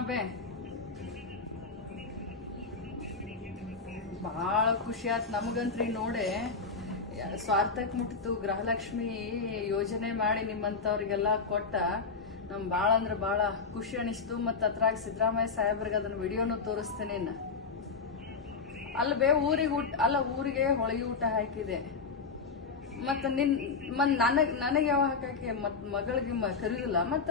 ಬೇ. ಭಾಳ ಖುಷಿ ಆಯ್ತು ನಮಗಂತ್ರಿ ನೋಡೆ. ಸ್ವಾರ್ಥಕ್ಕೆ ಮುಟ್ಟಿತು, ಗೃಹಲಕ್ಷ್ಮಿ ಯೋಜನೆ ಮಾಡಿ ನಿಮ್ಮಂಥವ್ರಿಗೆಲ್ಲ ಕೊಟ್ಟ. ನಮ್ ಭಾಳ ಅಂದ್ರೆ ಭಾಳ ಖುಷಿ ಅನಿಸ್ತು, ಮತ್ತು ಅದ್ರಾಗ ಸಿದ್ದರಾಮಯ್ಯ ಸಾಹೇಬ್ರಿಗೆ ಅದನ್ನ ವಿಡಿಯೋನು ತೋರಿಸ್ತೇನೆ ಅಲ್ಲ ಬೇ, ಊರಿಗೆ ಊಟ, ಅಲ್ಲ ಊರಿಗೆ ಹೊಳಗಿ ಊಟ ಹಾಕಿದೆ. ಮತ್ತ ನಿನ್ ಮತ್ ನನಗ್, ನನಗೆ ಯಾವ ಹಾಕಿ ಮತ್ ಮಗಳಿಗೆ ಕರೀದಿಲ್ಲ, ಮತ್ತ?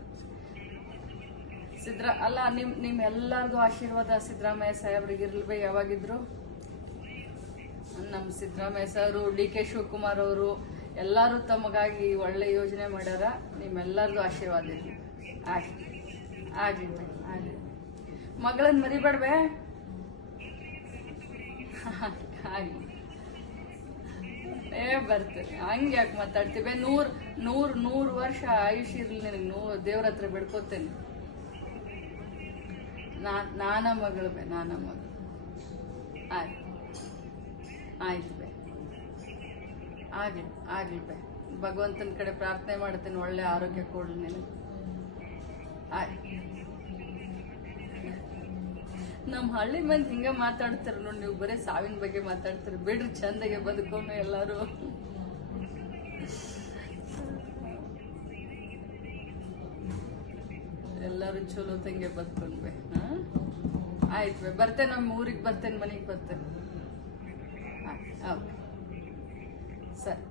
ಸಿದ್ರ ಅಲ್ಲ, ನಿಮ್ ನಿಮ್ ಎಲ್ಲಾರ್ದು ಆಶೀರ್ವಾದ ಸಿದ್ದರಾಮಯ್ಯ ಸಾಹೇಬ್ರಿಗೆ ಇರ್ಲ್ಬೇ ಯಾವಾಗಿದ್ರು. ನಮ್ Siddaramaiah sir D K Shivakumar ಅವರು ಎಲ್ಲಾರು ತಮಗಾಗಿ ಒಳ್ಳೆ ಯೋಜನೆ ಮಾಡ್ಯಾರ. ನಿಮ್ಮೆಲ್ಲರದು ಆಶೀರ್ವಾದ ಇರ್ಲಿ ಆಗ್ಲಿ ಆಗ್ಲಿ. ಆಗ್ಲಿ ಮಗಳನ್ನ ಮರಿಬೇಡ್ಬೇ ಏ ಬರ್ತೀರಿ ಹಂಗೆ ಯಾಕೆ ಮಾತಾಡ್ತೀವಿ ನೂರ್ ನೂರ್, ನೂರು ವರ್ಷ ಆಯುಷ್ ಇರ್ಲಿ ನಿನಗೆ. ನೂ, ದೇವ್ರ ಹತ್ರ ಬಿಡ್ಕೋತೇನೆ. ನಾ, ನಾನ ಮಗಳು ಬೇ, ನಾನ ಮಗಳು. ಆಯ್ತು. ಆಯ್ತು ಬೇ. ಆಗ್ಲಿ ಆಗ್ಲಿ ಬೇ. ಭಗವಂತನ ಕಡೆ ಪ್ರಾರ್ಥನೆ ಮಾಡ್ತೇನೆ, ಒಳ್ಳೆ ಆರೋಗ್ಯ ಕೊಡ್ಲಿ ನೀನು ಆಯ್ತು ನಮ್ಮ ಹಳ್ಳಿ ಮಂದಿ ಹಿಂಗೆ ಮಾತಾಡ್ತಾರ ನೋಡಿ, ನೀವು ಬರೀ ಸಾವಿನ ಬಗ್ಗೆ ಮಾತಾಡ್ತೀರಿ. ಬಿಡ್ರಿ, ಚಂದಾಗೆ ಬದುಕೋಮೆ ಎಲ್ಲಾರು. ಎಲ್ಲಾರು ಚಲೋ ತಂಗೆ ಬದುಕೊಂಡ್ಬೆ ಹಾ ಆಯ್ತು ಬರ್ತೇನೆ ನಮ್ಮ ಊರಿಗೆ ಬರ್ತೇನೆ ಮನೆಗೆ ಬರ್ತೇನೆ. ಓಕೆ. ಸರಿ.